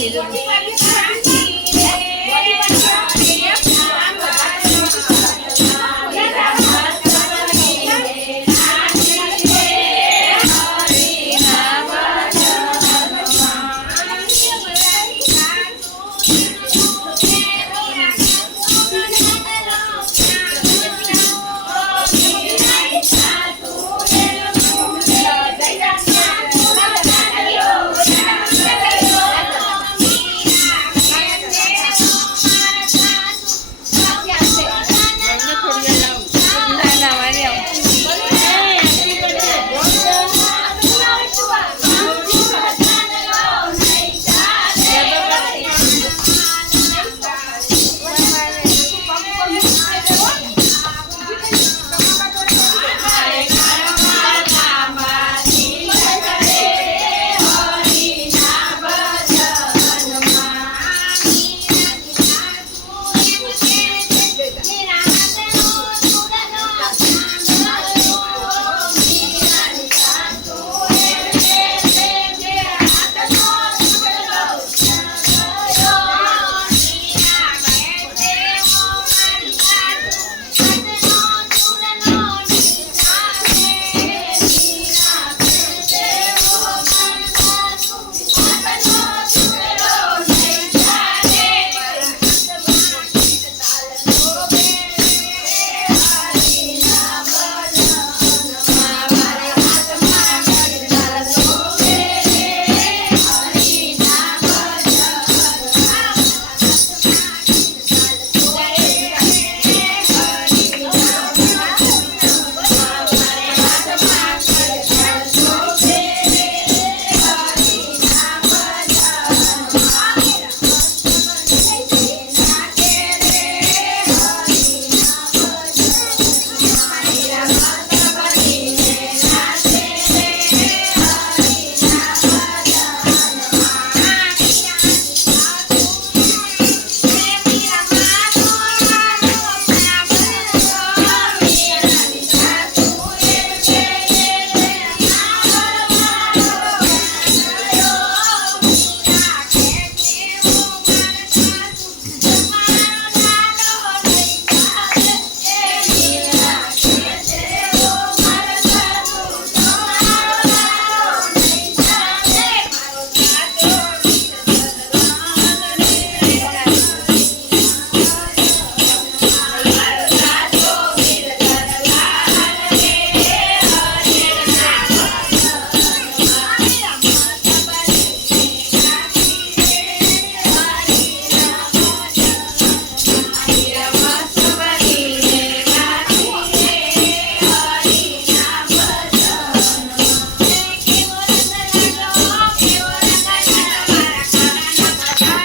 সেই